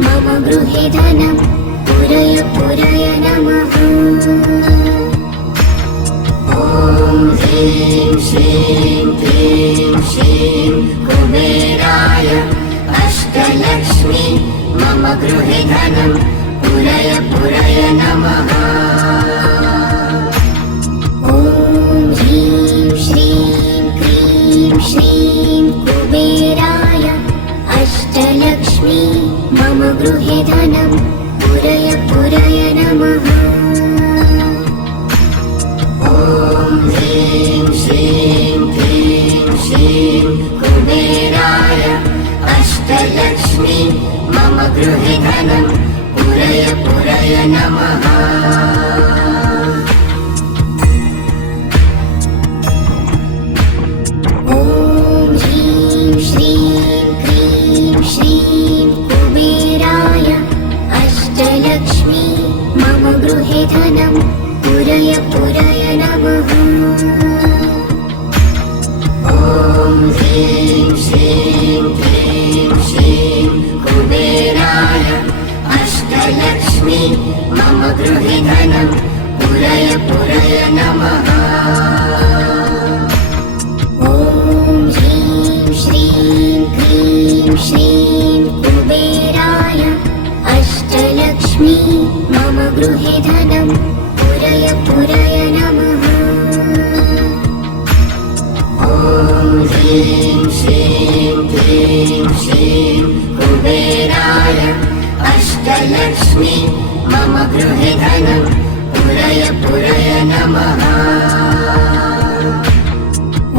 मम गृहे धनं पुरय पुरय नमः। ॐ ह्रीं श्रीं क्लीं श्रीं कुबेराय अष्टलक्ष्मी मम गृहे धनं पुरय पुरय नमः। ॐ ह्रीं श्रीं क्लीं श्रीं कुबेराय अष्टलक्ष्मी मम गृहे धनं पुरय पुरय नमः। ॐ ह्रीं श्रीं क्लीं श्रीं कुबेराय अष्टलक्ष्मी मम गृहे धनं पुरय पुरय नमः। ॐ ह्रीं श्रीं क्लीं श्रीं कुबेराय अष्टलक्ष्मी मम गृहे धनं पुरय पुरय नमः। ॐ ह्रीं श्रीं क्लीं श्रीं कुबेराय अष्टलक्ष्मी मम गृहे धनं पुरय पुरय नमः। ॐ ह्रीं श्रीं क्लीं श्रीं कुबेराय अष्टलक्ष्मी मम गृहे धनं पुरय पुरय नमः। ॐ ह्रीं श्रीं क्लीं श्रीं कुबेराय अष्टलक्ष्मी मम गृहे धनं पुरय पुरय नमः।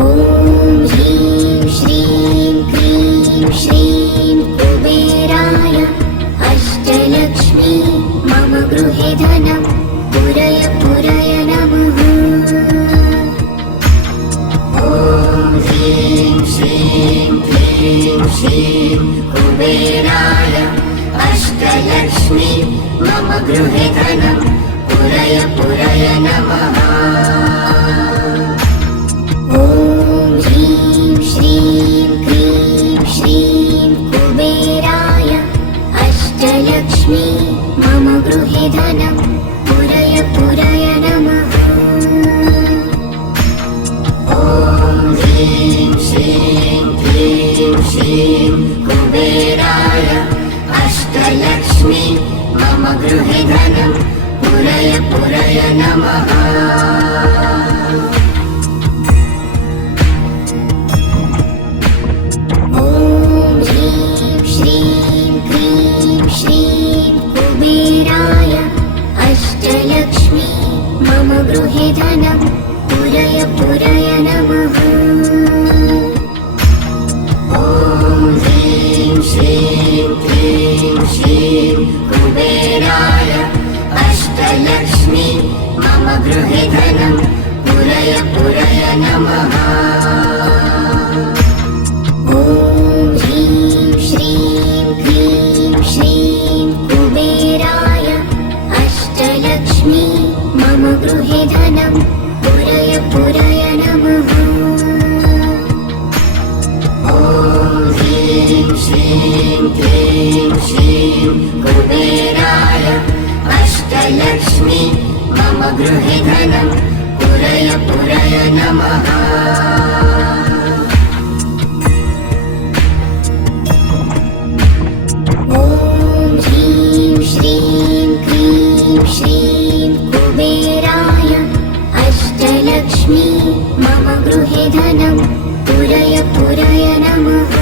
ॐ ह्रीं श्रीं क्लीं श्रीं कुबेराय अष्टलक्ष्मी मम गृहे धनं पुरय पुरय नमः। ॐ ह्रीं श्रीं क्लीं श्रीं कुबेराय अष्टलक्ष्मी मम गृहे धनं पुरय पुरय नमः। ॐ ह्रीं श्रीं क्लीं श्रीं कुबेराय अष्टलक्ष्मी मम गृहे धनं पुरय पुरय नमः। ॐ ह्रीं श्रीं क्लीं श्रीं कुबेराय अष्टलक्ष्मी मम गृहे धनं पुरय पुरय नमः। ॐ ह्रीं श्रीं क्लीं श्रीं कुबेराय अष्टलक्ष्मी मम गृहे धनं पुरय पुरय नमः। ॐ ह्रीं श्रीं क्लीं श्रीं कुबेराय अष्टलक्ष्मी मम गृहे धनं पुरय पुरय नमः। ॐ ह्रीं श्रीं क्लीं श्रीं कुबेराय अष्टलक्ष्मी मम गृहे धनं पुरय पुरय नमः। ॐ ह्रीं श्रीं क्लीं श्रीं कुबेराय अष्टलक्ष्मी मम गृहे धनं पुरय पुरय नमः। ॐ ह्रीं श्रीं क्लीं श्रीं कुबेराय अष्टलक्ष्मी मम गृहे धनं पुरय पुरय नमः।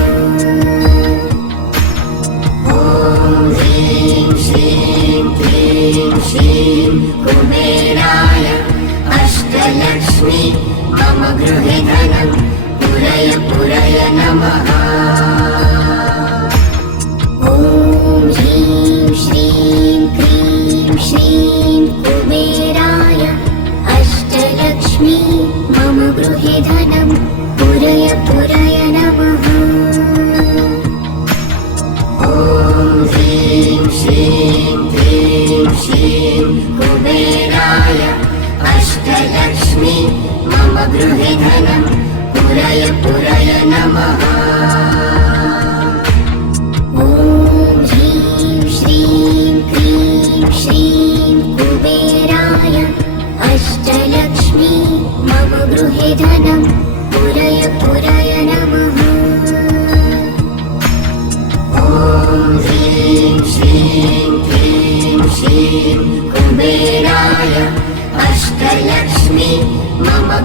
ॐ ह्रीं श्रीं क्लीं श्रीं कुबेराय अष्टलक्ष्मी मम गृहे धनं पुरय पुरय नमः। ॐ ह्रीं श्रीं क्लीं श्रीं कुबेराय अष्टलक्ष्मी मम गृहे धनं पुरय पुरय नमः। ॐ ह्रीं श्रीं क्लीं श्रीं कुबेराय अष्टलक्ष्मी मम गृहे धनं पुरय पुरय नमः।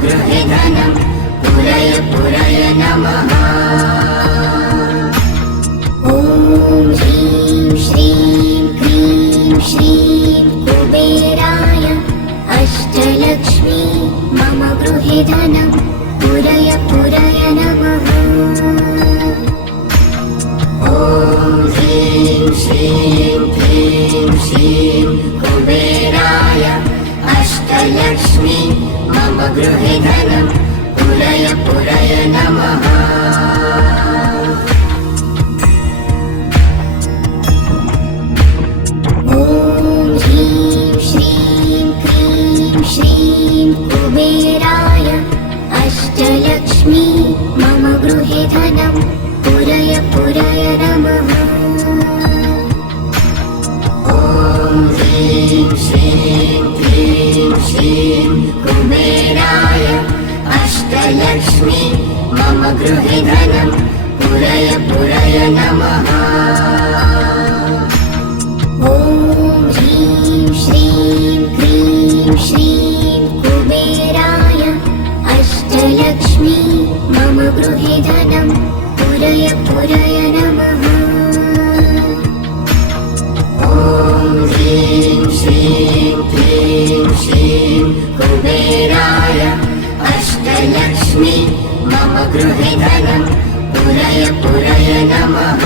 गृहे धनं पुरय पुरय नमः। ॐ ह्रीं श्रीं क्रीं श्रीं कुबेराय अष्टलक्ष्मी मम गृहे धनं पुरय पुरय नमः। ॐ ह्रीं श्रीं क्रीं श्रीं कुबेराय अष्टलक्ष्मी मम गृहे धनं पुरय पुरय नमः। ॐ ह्रीं श्रीं क्रीं श्रीं कुबेराय अष्टलक्ष्मी मम गृहे धनं पुरय पुरय नमः। ॐ ह्रीं श्रीं क्रीं श्रीं कुबेराय अष्टलक्ष्मी मम गृहे धनं पुरय पुरय नमः। ॐ ह्रीं श्रीं क्रीं श्रीं कुबेराय अष्टलक्ष्मी मम गृहे धनं पुरय पुरय नमः। ॐ ह्रीं श्रीं क्रीं श्रीं कुबेराय अष्टलक्ष्मी मम गृहे धनं पुरय पुरय नमः।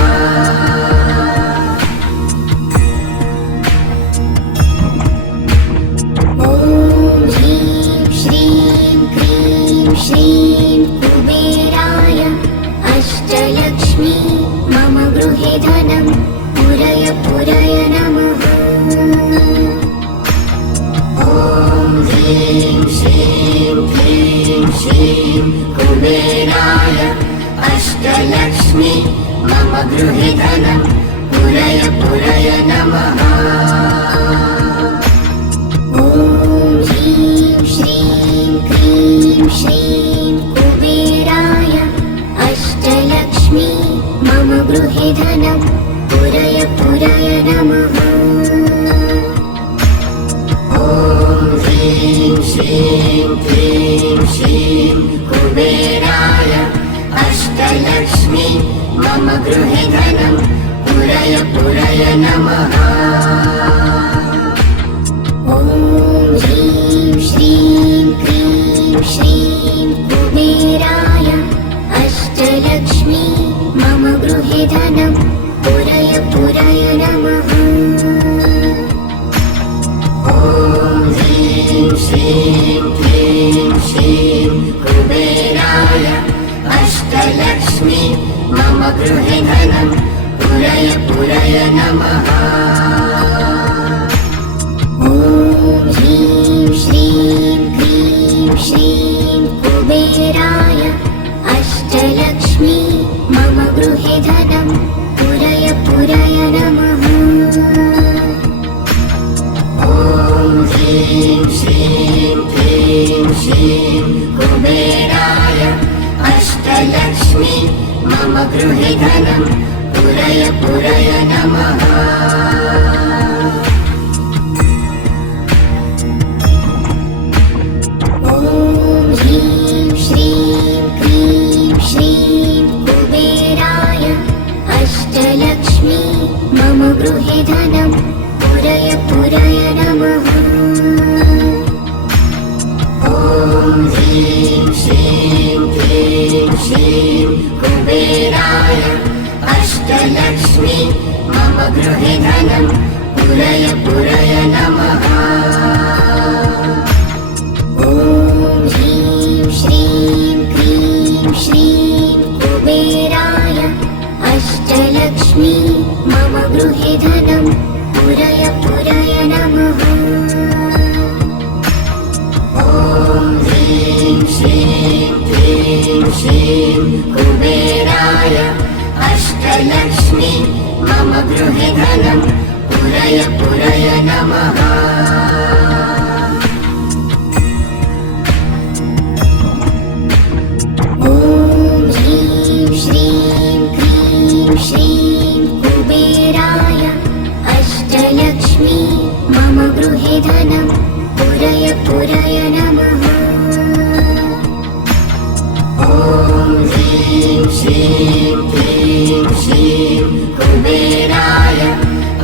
ॐ ह्रीं श्रीं क्रीं श्रीं कुबेराय अष्टलक्ष्मी मम गृहे धनं पुरय पुरय नमः। ॐ ह्रीं श्रीं क्रीं श्रीं कुबेराय अष्टलक्ष्मी मम गृहे धनं पुरय पुरय नमः। ॐ ह्रीं श्रीं क्रीं श्रीं कुबेराय अष्टलक्ष्मी मम गृहे धनं पुरय पुरय नमः। ॐ ह्रीं श्रीं क्रीं श्रीं कुबेराय अष्टलक्ष्मी मम गृहे धनं पुरय पुरय नमः। ॐ ह्रीं श्रीं क्रीं श्रीं कुबेराय अष्टलक्ष्मी मम गृहे धनं पुरय पुरय नमः। ॐ ह्रीं श्रीं क्रीं श्रीं कुबेराय अष्टलक्ष्मी मम गृहे धनं पुरय पुरय नमः। ॐ ह्रीं श्रीं क्रीं श्रीं कुबेराय अष्टलक्ष्मी मम गृहे धनं पुरय पुरय नमः। ॐ ह्रीं श्रीं क्रीं श्रीं कुबेराय अष्टलक्ष्मी मम गृहे धनं पुरय पुरय नमः। ॐ ह्रीं श्रीं क्रीं श्रीं कुबेराय अष्टलक्ष्मी मम गृहे धनं पुरय पुरय नमः। ॐ ह्रीं श्रीं क्रीं श्रीं कुबेराय अष्टलक्ष्मी मम गृहे धनं पुरय पुरय नमः। ॐ ह्रीं श्रीं क्रीं श्रीं कुबेराय अष्टलक्ष्मी मम गृहे धनं पुरय पुरय नमः। ॐ ह्रीं श्रीं क्रीं श्रीं कुबेराय अष्टलक्ष्मी मम गृहे धनं पुरय पुरय नमः। ॐ ह्रीं श्रीं क्रीं श्रीं कुबेराय अष्टलक्ष्मी मम गृहे धनं पुरय पुरय नमः। ह्रीं श्रीं क्लीं श्रीं कुबेराय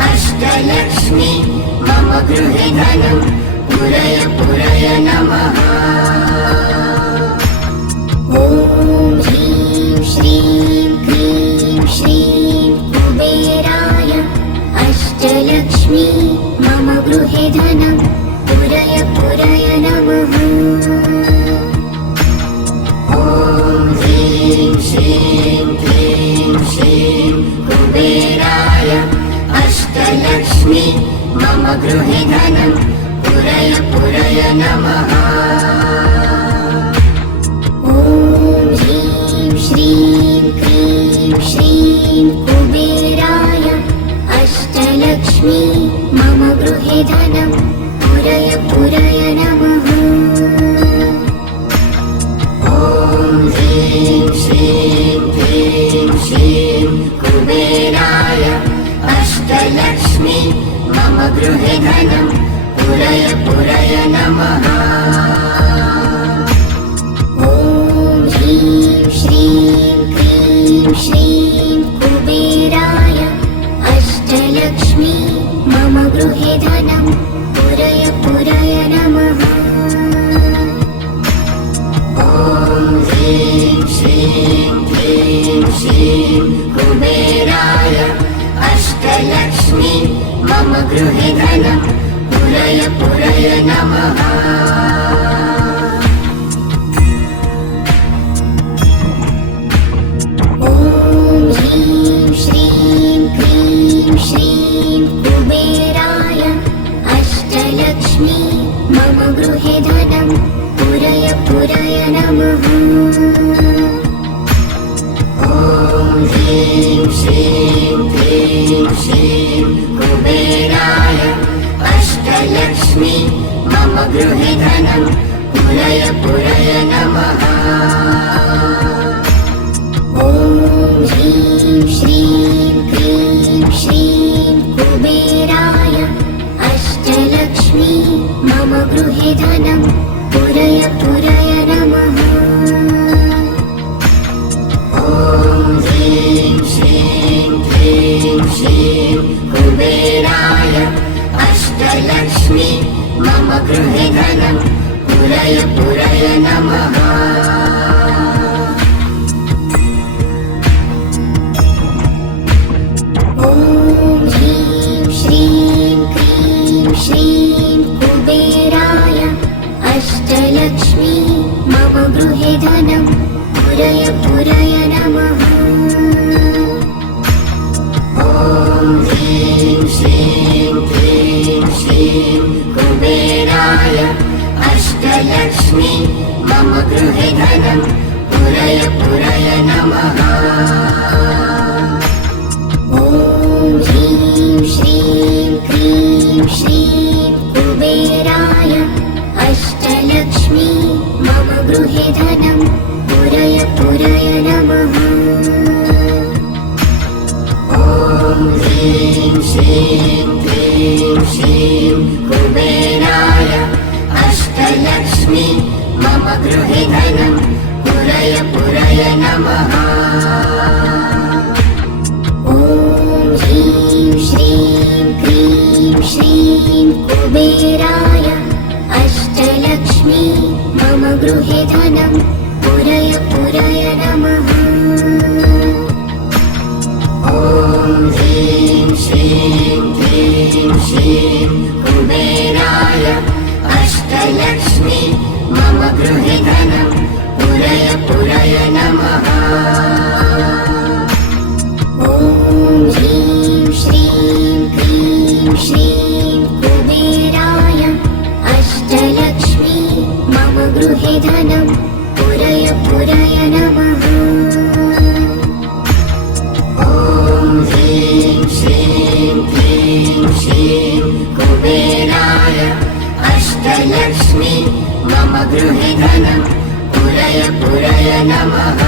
अष्टलक्ष्मी मम गृहे धनं पुरय पुरय नमः। ॐ ह्रीं श्रीं क्लीं श्रीं कुबेराय अष्टलक्ष्मी मम गृहे धनं पुरय पुरय नमः। ॐ ह्रीं श्रीं क्लीं श्रीं कुबेराय अष्टलक्ष्मी मम गृहे धनं पुरय पुरय नमः। ॐ ह्रीं श्रीं क्लीं श्रीं कुबेराय अष्टलक्ष्मी मम गृहे धनं पुरय पुरय नमः। ॐ ह्रीं श्रीं क्लीं श्रीं कुबेराय अष्टलक्ष्मी मम गृहे धनं पुरय पुरय नमः। ॐ ह्रीं श्रीं क्लीं श्रीं कुबेराय अष्टलक्ष्मी मम गृहे धनं पुरय पुरय नमः। ॐ ह्रीं श्रीं क्लीं श्रीं कुबेराय अष्टलक्ष्मी मम गृहे धनं पुरय पुरय नमः। ॐ ह्रीं श्रीं क्लीं श्रीं कुबेराय अष्टलक्ष्मी मम गृहे धनं पुरय पुरय नमः। ॐ ह्रीं श्रीं क्लीं श्रीं कुबेराय अष्टलक्ष्मी मम गृहे धनं पुरय पुरय नमः। ॐ ह्रीं श्रीं क्लीं श्रीं कुबेराय अष्टलक्ष्मी मम गृहे धनं पुरय पुरय नमः। ॐ ह्रीं श्रीं क्लीं श्रीं कुबेराय अष्टलक्ष्मी मम गृहे धनं पुरय पुरय नमः। ॐ ह्रीं श्रीं क्लीं श्रीं कुबेराय अष्टलक्ष्मी मम गृहे धनं पुरय पुरय नमः। ॐ ह्रीं श्रीं क्लीं श्रीं कुबेराय अष्टलक्ष्मी मम गृहे धनं पुरय पुरय नमः। ॐ ह्रीं श्रीं क्लीं श्रीं कुबेराय अष्टलक्ष्मी मम गृहे धनं पुरय पुरय नमः। ॐ ह्रीं श्रीं क्लीं श्रीं कुबेराय अष्टलक्ष्मी मम गृहे धनं पुरय पुरय नमः। ॐ ह्रीं श्रीं क्लीं श्रीं कुबेराय अष्टलक्ष्मी मम गृहे धनं पुरय पुरय नमः। ॐ ह्रीं श्रीं क्लीं श्रीं कुबेराय अष्टलक्ष्मी मम गृहे धनं पुरय पुरय नमः। ॐ ह्रीं श्रीं क्लीं श्रीं कुबेराय अष्टलक्ष्मी मम गृहे धनं पुरय पुरय नमः। ॐ ह्रीं श्रीं क्लीं श्रीं कुबेराय अष्टलक्ष्मी मम गृहे धनं पुरय पुरय नमः।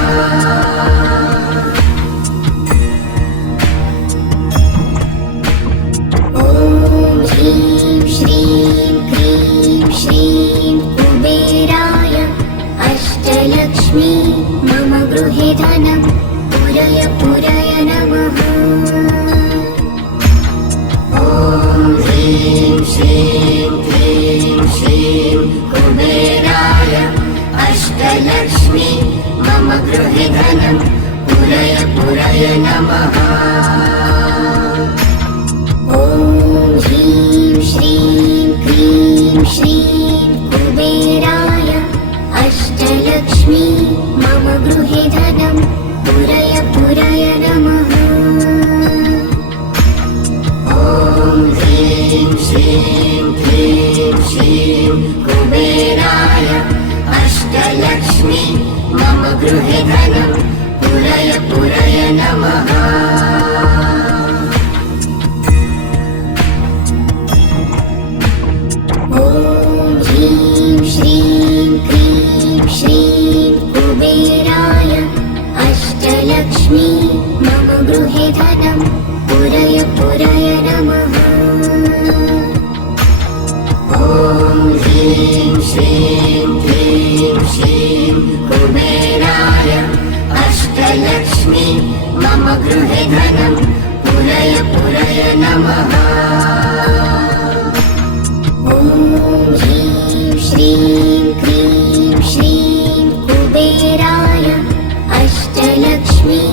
ॐ ह्रीं श्रीं क्लीं श्रीं कुबेराय अष्टलक्ष्मी मम गृहे धनं अष्टलक्ष्मी मम गृहे धनं पुरय पुरय नमः। ॐ ह्रीं श्रीं क्रीं श्रीं कुबेराय अष्टलक्ष्मी मम गृहे धनं पुरय पुरय नमः। ॐ ह्रीं श्रीं क्रीं श्रीं कुबेराय अष्टलक्ष्मी मम गृहे धनं पुरय पुरय नमः। ॐ ह्रीं श्रीं क्रीं श्रीं कुबेराय अष्टलक्ष्मी मम गृहे धनं पुरय पुरय नमः। ॐ ह्रीं श्रीं क्रीं श्रीं कुबेराय अष्टलक्ष्मी मम गृहे धनं पुरय पुरय नमः। ॐ ह्रीं श्रीं क्रीं श्रीं कुबेराय अष्टलक्ष्मी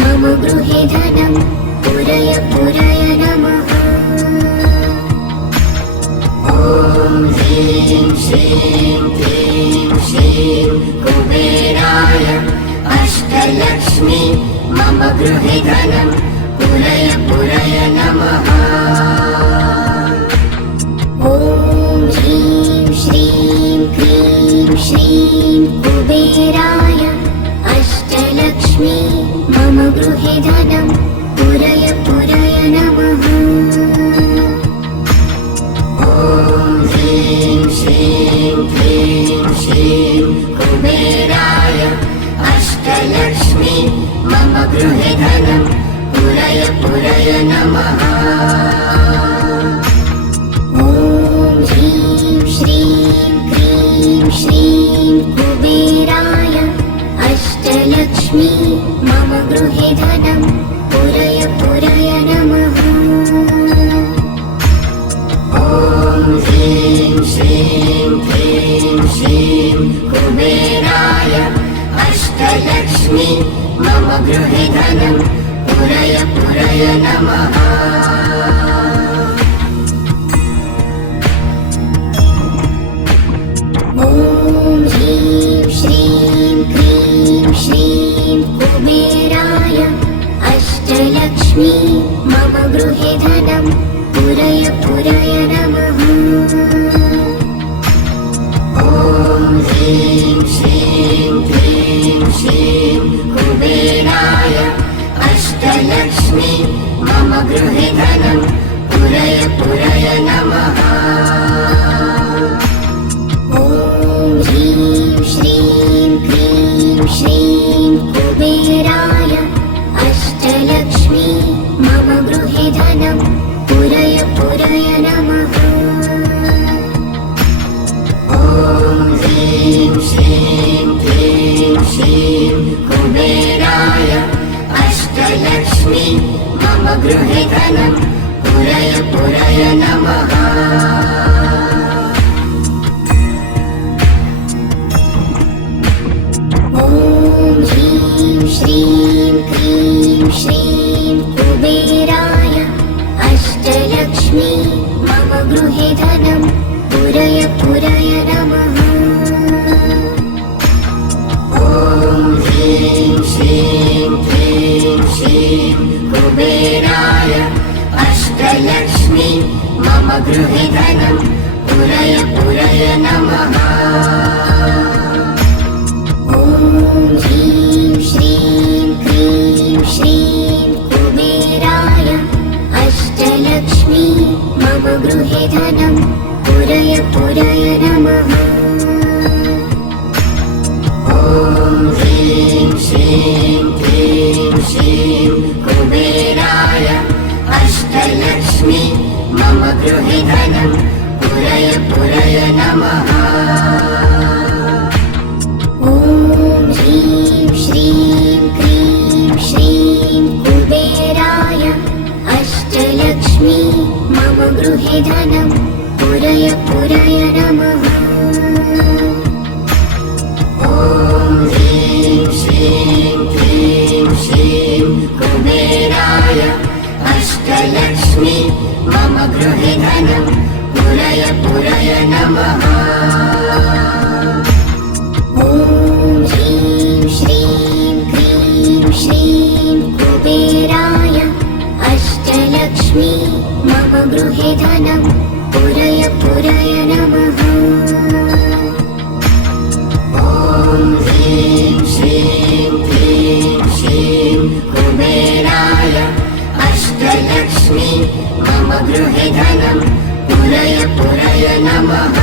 मम गृहे धनं पुरय पुरय नमः। ॐ ह्रीं श्रीं क्रीं श्रीं कुबेराय अष्टलक्ष्मी मम गृहे धनं पुरय पुरय नमः। ॐ ह्रीं श्रीं क्रीं श्रीं कुबेराय अष्टलक्ष्मी मम गृहे धनं पुरय पुरय नमः। ॐ ह्रीं श्रीं क्रीं श्रीं कुबेराय अष्टलक्ष्मी मम गृहे धनं पुरय पुरय नमः। ॐ ह्रीं श्रीं क्रीं श्रीं कुबेराय अष्टलक्ष्मी मम गृहे धनं पुरय पुरय नमः। ॐ ह्रीं श्रीं क्रीं श्रीं कुबेराय अष्टलक्ष्मी मम गृहे धनं पुरय पुरय नमः। ॐ ह्रीं श्रीं क्रीं श्रीं कुबेराय अष्टलक्ष्मी मम गृहे धनं पुरय पुरय नमः। ॐ ह्रीं श्रीं क्रीं श्रीं कुबेराय अष्टलक्ष्मी मम गृहे धनं पुरय पुरय नमः। ॐ ह्रीं श्रीं क्रीं श्रीं कुबेराय अष्टलक्ष्मी मम गृहे धनं पुरय पुरय नमः। ॐ ह्रीं श्रीं क्रीं श्रीं कुबेराय अष्टलक्ष्मी मम गृहे धनं पुरय पुरय नमः। ॐ ह्रीं श्रीं क्रीं श्रीं कुबेराय अष्टलक्ष्मी मम गृहे धनं पुरय पुरय नमः। ॐ ह्रीं श्रीं क्रीं श्रीं कुबेराय अष्टलक्ष्मी मम गृहे धनं पुरय पुरय नमः। ॐ ह्रीं श्रीं क्रीं श्रीं कुबेराय अष्टलक्ष्मी मम गृहे धनं पुरय पुरय नमः। ॐ ह्रीं श्रीं क्रीं श्रीं कुबेराय अष्टलक्ष्मी मम गृहे धनं पुरय पुरय नमः। ॐ ह्रीं श्रीं क्रीं श्रीं कुबेराय अष्टलक्ष्मी मम गृहे धनं पुरय पुरय नमः। ॐ अष्टलक्ष्मी मम गृहे धनं पुरय पुरय नमः। ॐ ह्रीं श्रीं क्रीं श्रीं कुबेराय अष्टलक्ष्मी मम गृहे धनं पुरय पुरय नमः। ॐ ह्रीं श्रीं क्रीं श्रीं कुबेराय अष्टलक्ष्मी मम गृहे धनं पुरय पुरय नमः।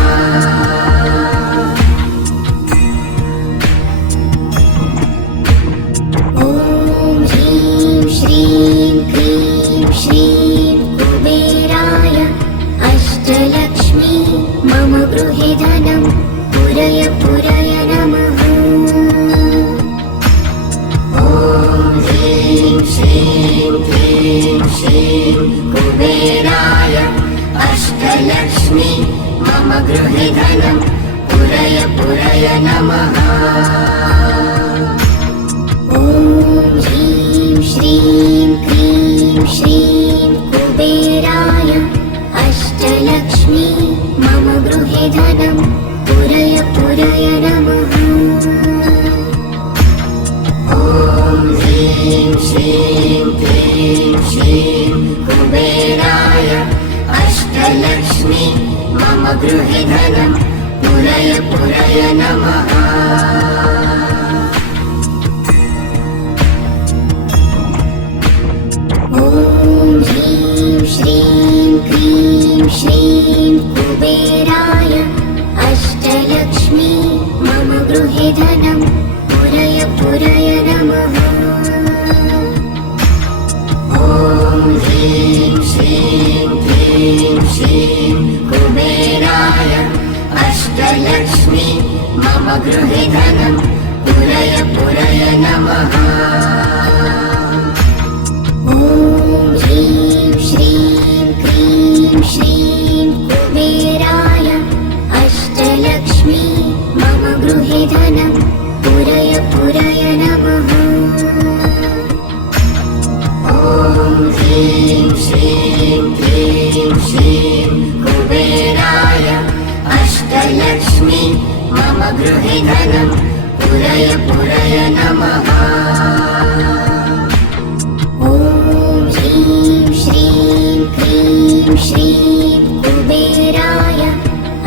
ॐ ह्रीं श्रीं क्रीं श्रीं कुबेराय अष्टलक्ष्मी मम गृहे धनं पुरय पुरय नमः। ॐ ह्रीं श्रीं क्रीं श्रीं कुबेराय अष्टलक्ष्मी मम गृहे धनं पुरय पुरय नमः। ॐ ह्रीं श्रीं क्रीं श्रीं कुबेराय अष्टलक्ष्मी मम गृहे धनं पुरय पुरय नमः। ॐ ह्रीं श्रीं क्रीं श्रीं कुबेराय अष्टलक्ष्मी मम गृहे धनं पुरय पुरय नमः। ॐ ह्रीं श्रीं क्रीं श्रीं कुबेराय अष्टलक्ष्मी मम गृहे धनं पुरय पुरय नमः। ॐ ह्रीं श्रीं क्रीं श्रीं कुबेराय अष्टलक्ष्मी मम गृहे धनं पुरय पुरय नमः। ॐ ह्रीं श्रीं क्रीं श्रीं कुबेराय अष्टलक्ष्मी मम गृहे धनं पुरय पुरय नमः। ॐ ह्रीं श्रीं क्रीं श्रीं कुबेराय अष्टलक्ष्मी मम गृहे धनं पुरय पुरय नमः। ॐ ह्रीं श्रीं क्रीं श्रीं कुबेराय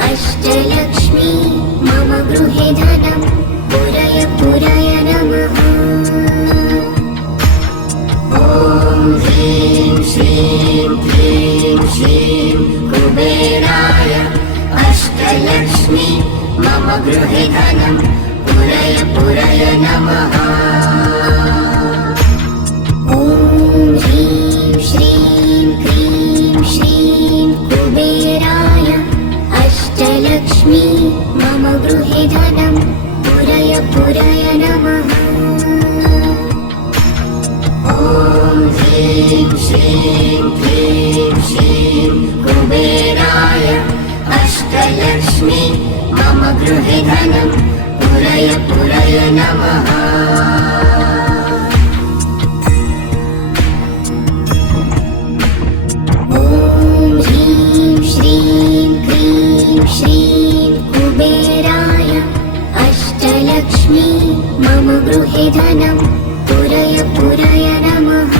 अष्टलक्ष्मी मम गृहे धनं पुरय पुरय नमः। ॐ ह्रीं श्रीं क्रीं श्रीं कुबेराय अष्टलक्ष्मी मम गृहे धनं पुरय पुरय नमः। ॐ ह्रीं श्रीं क्रीं श्रीं कुबेराय अष्टलक्ष्मी मम गृहे धनं पुरय पुरय नमः। ॐ ह्रीं श्रीं क्रीं श्रीं कुबेराय अष्टलक्ष्मी मम गृहे धनं पुरय पुरय नमः। ॐ ह्रीं श्रीं क्रीं श्रीं कुबेराय अष्टलक्ष्मी मम गृहे धनं पुरय पुरय नमः।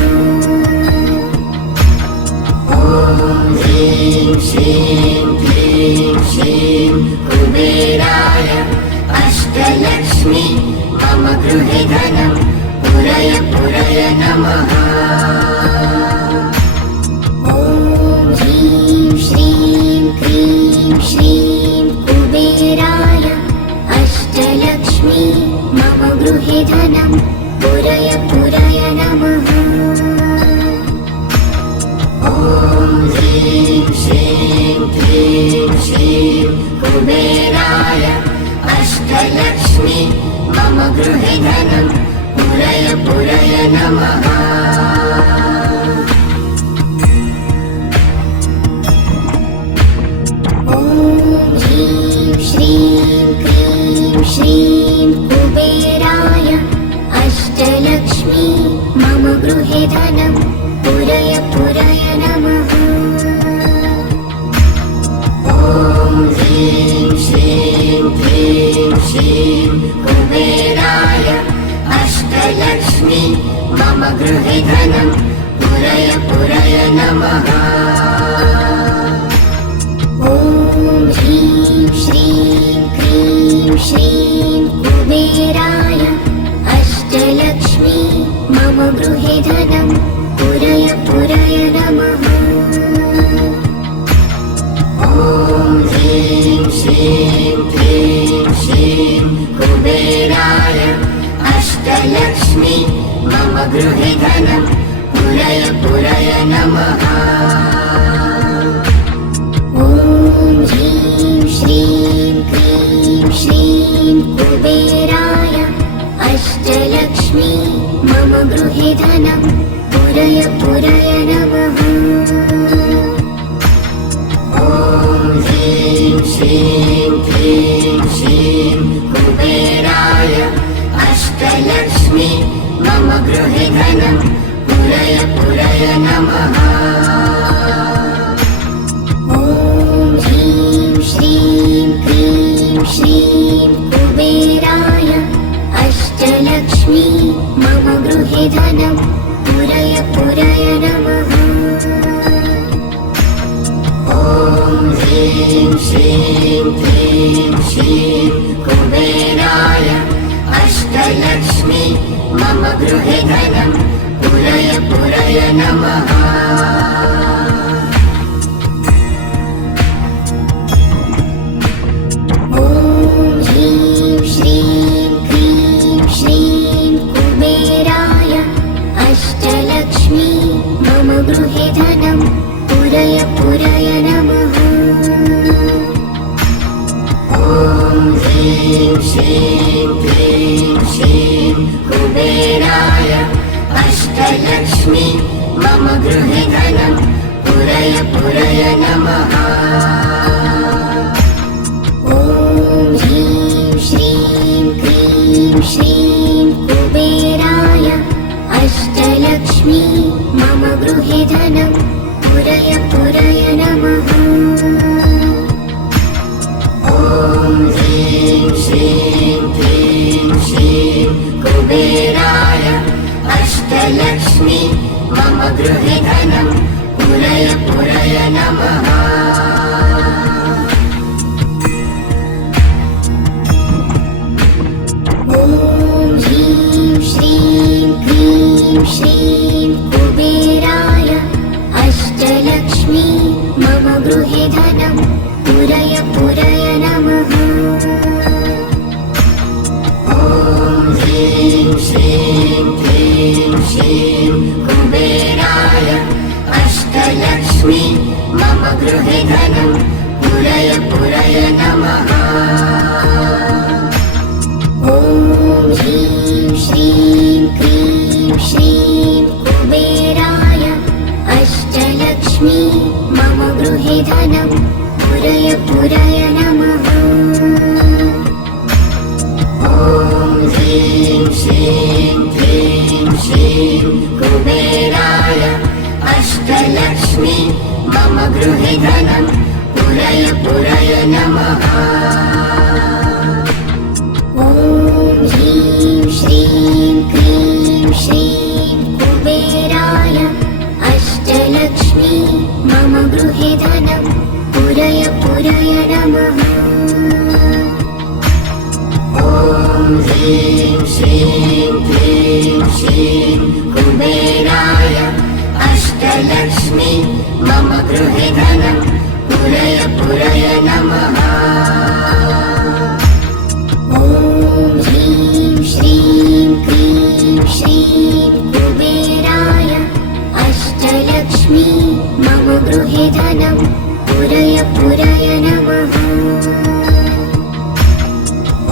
ॐ ह्रीं श्रीं क्रीं श्रीं कुबेराय अष्टलक्ष्मी मम गृहे धनं पुरय पुरय नमः। ॐ ह्रीं श्रीं क्रीं श्रीं कुबेराय अष्टलक्ष्मी मम गृहे धनं पुरय पुरय नमः। ॐ ह्रीं श्रीं क्रीं श्रीं कुबेराय अष्टलक्ष्मी मम गृहे धनं पुरय पुरय नमः। ॐ ह्रीं श्रीं क्रीं श्रीं कुबेराय अष्टलक्ष्मी मम गृहे धनं पुरय पुरय ह्रीं श्रीं क्रीं श्रीं कुबेराय अष्टलक्ष्मी मम गृहे धनं पुरय पुरय नमः। ॐ ह्रीं श्रीं क्रीं श्रीं कुबेराय अष्टलक्ष्मी मम गृहे धनं पुरय पुरय नमः। ॐ ह्रीं श्रीं क्रीं श्रीं कुबेराय अष्टलक्ष्मी मम गृहे धनं पुरय पुरय नमः। ॐ ह्रीं श्रीं क्रीं श्रीं कुबेराय अष्टलक्ष्मी मम गृहे धनं पुरय पुरय नमः। ॐ ह्रीं श्रीं क्रीं श्रीं कुबेराय अष्टलक्ष्मी मम गृहे धनं पुरय पुरय नमः। ॐ ह्रीं श्रीं क्रीं श्रीं कुबेराय अष्टलक्ष्मी मम गृहे धनं पुरय पुरय नमः। ॐ ह्रीं श्रीं क्रीं श्रीं कुबेराय अष्टलक्ष्मी मम गृहे धनं पुरय पुरय नमः। ॐ ह्रीं श्रीं क्रीं श्रीं कुबेराय अष्टलक्ष्मी मम गृहे धनं पुरय पुरय नमः। ॐ ह्रीं श्रीं क्रीं श्रीं कुबेराय अष्टलक्ष्मी मम गृहे धनं पुरय पुरय नमः। ॐ ह्रीं श्रीं क्रीं श्रीं कुबेराय अष्टलक्ष्मी मम गृहे धनं पुरय पुरय नमः। ॐ ह्रीं श्रीं क्रीं श्रीं कुबेराय अष्टलक्ष्मी मम गृहे धनं पुरय पुरय नमः। ॐ ह्रीं श्रीं क्रीं श्रीं कुबेराय अष्टलक्ष्मी मम गृहे धनं पुरय पुरय नमः। ॐ ह्रीं श्रीं क्रीं श्रीं कुबेराय अष्टलक्ष्मी मम गृहे धनं पुरय पुरय नमः। ॐ ह्रीं श्रीं क्रीं श्रीं कुबेराय अष्टलक्ष्मी मम गृहे धनं पुरय पुरय नमः। ॐ ह्रीं श्रीं क्रीं श्रीं कुबेराय अष्टलक्ष्मी मम गृहे धनं पुरय पुरय नमः। ॐ ह्रीं श्रीं क्रीं श्रीं कुबेराय अष्टलक्ष्मी मम गृहे धनं पुरय पुरय नमः। ॐ ह्रीं श्रीं क्रीं श्रीं कुबेराय अष्टलक्ष्मी मम गृहे धनं पुरय पुरय नमः।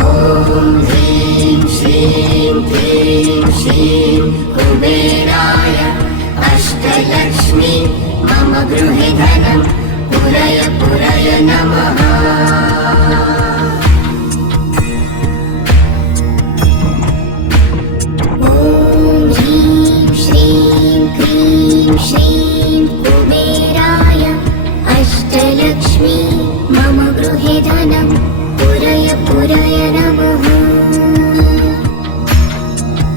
ॐ ह्रीं श्रीं क्रीं श्रीं कुबेराय अष्टलक्ष्मी मम गृहे धनं पुरय पुरय नमः। ॐ ह्रीं श्रीं क्रीं श्रीं कुबेराय अष्टलक्ष्मी मम गृहे धनं पुरय पुरय नमः।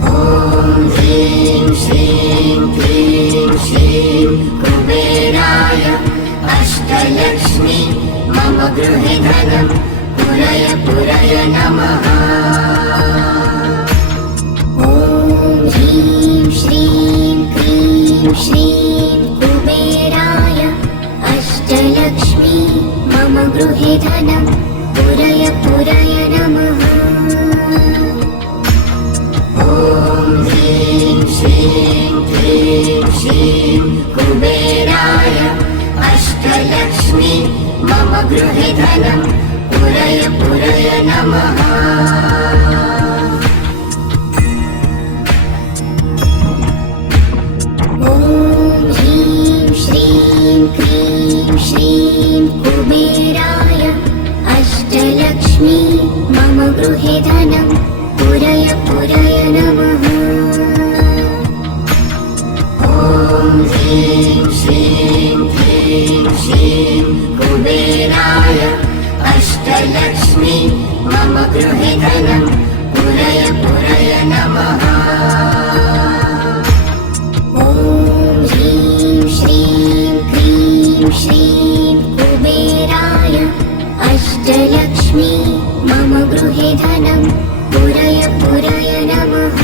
ॐ ह्रीं श्रीं क्रीं श्रीं कुबेराय अष्टलक्ष्मी मम गृहे धनं पुरय पुरय नमः। ॐ ह्रीं श्रीं क्रीं श्रीं कुबेराय अष्टलक्ष्मी मम गृहे धनं पुरय पुरय नमः। ॐ ह्रीं श्रीं क्रीं श्रीं कुबेराय अष्टलक्ष्मी मम गृहे धनं पुरय पुरय नमः। ॐ ह्रीं श्रीं क्रीं श्रीं कुबेराय अष्टलक्ष्मी मम गृहे धनं पुरय पुरय नमः। ॐ ह्रीं श्रीं क्रीं श्रीं कुबेराय अष्टलक्ष्मी मम गृहे धनं पुरय पुरय नमः। ॐ ह्रीं श्रीं क्रीं श्रीं कुबेराय अष्टलक्ष्मी मम गृहे धनं पुरय पुरय नमः।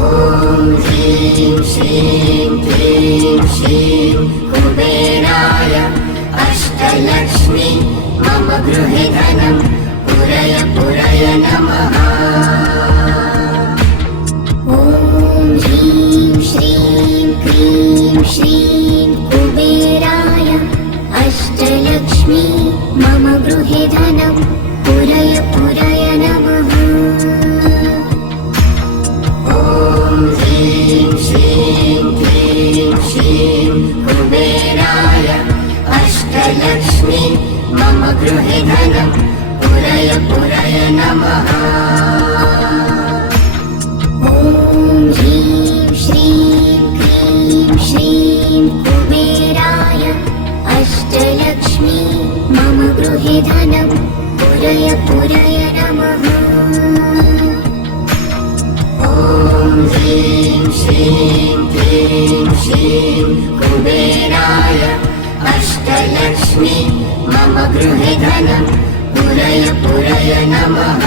ॐ ह्रीं श्रीं क्रीं श्रीं कुबेराय अष्टलक्ष्मी मम गृहे धनं पुरय पुरय नमः। ॐ ह्रीं श्रीं क्रीं श्रीं कुबेराय अष्टलक्ष्मी मम गृहे धनं पुरय पुरय नमः। ॐ ह्रीं श्रीं क्रीं श्रीं कुबेराय अष्टलक्ष्मी मम गृहे धनं पुरय पुरय नमः। ॐ ह्रीं श्रीं क्रीं श्रीं कुबेराय अष्टलक्ष्मी मम गृहे धनं पुरय पुरय नमः। ॐ ह्रीं श्रीं क्रीं श्रीं कुबेराय अष्टलक्ष्मी मम गृहे धनं पुरय पुरय नमः।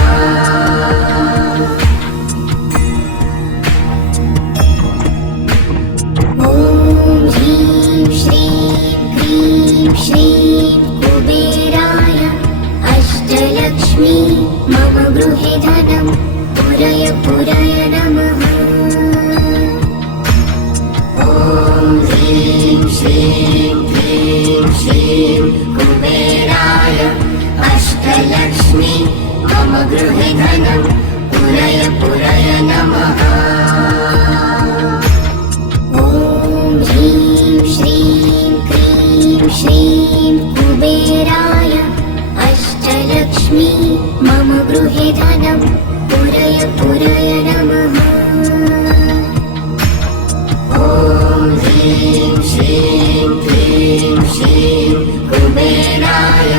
ॐ ह्रीं श्रीं क्रीं श्रीं कुबेराय अष्टलक्ष्मी मम गृहे धनं पुरय पुरय नमः। ॐ ह्रीं श्रीं क्रीं श्रीं कुबेराय अष्टलक्ष्मी मम गृहे धनं पुरय पुरय नमः। ॐ ह्रीं श्रीं क्रीं श्रीं कुबेराय अष्टलक्ष्मी मम गृहे धनं पुरय पुरय नमः। ॐ ह्रीं श्रीं क्रीं श्रीं कुबेराय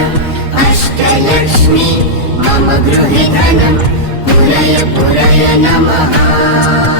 अष्टलक्ष्मी मम गृहे धनं पुरय पुरय नमः।